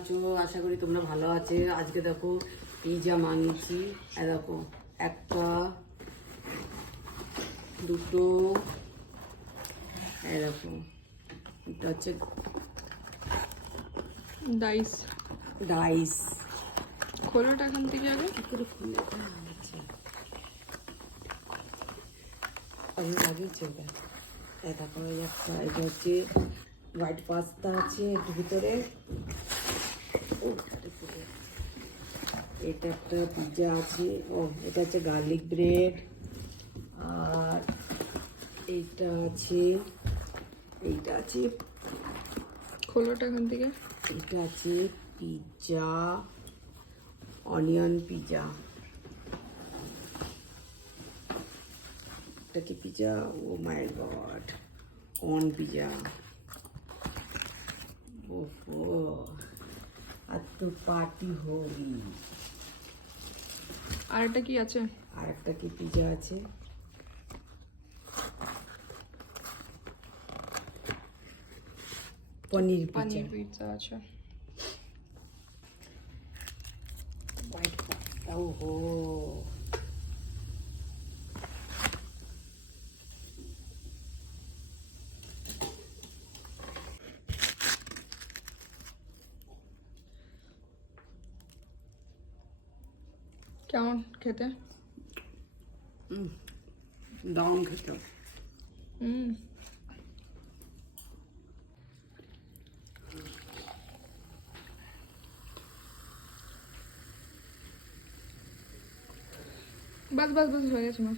আছো? আশা করি তোমরা ভালো আছো। আজকে দেখো পিৎজা বানিয়েছি। দেখো একটা, দুটো, এরকম। এটা হচ্ছে ডাইস। ডাইস। খোলোটা এখান থেকে আগে। কি করে খুলে আচ্ছা আমি লাগিয়েছি ওটা। তারপরে একটা এটা হচ্ছে হোয়াইট পাস্তা আছে এর ভিতরে। এটা একটা পিৎজা আছে। ও এটা হচ্ছে গার্লিক ব্রেড। আর এইটা আছে, এইটা আছে, খোলোটা এখান থেকে। এটা আছে পিৎজা, অনিয়ন পিৎজা। এটা কি পিৎজা? ও মাই গড, কর্ন পিৎজা। ওহো, আর তো পার্টি হোগি। আর এটা কি আছে? আর একটা কি পিৎজা আছে? পনির পিৎজা। পনির পিৎজা আছে। White pasta. ওহো, কেমন খেতে? দারুণ খেতে। বাস বাস বাস হয়ে গেছে মা।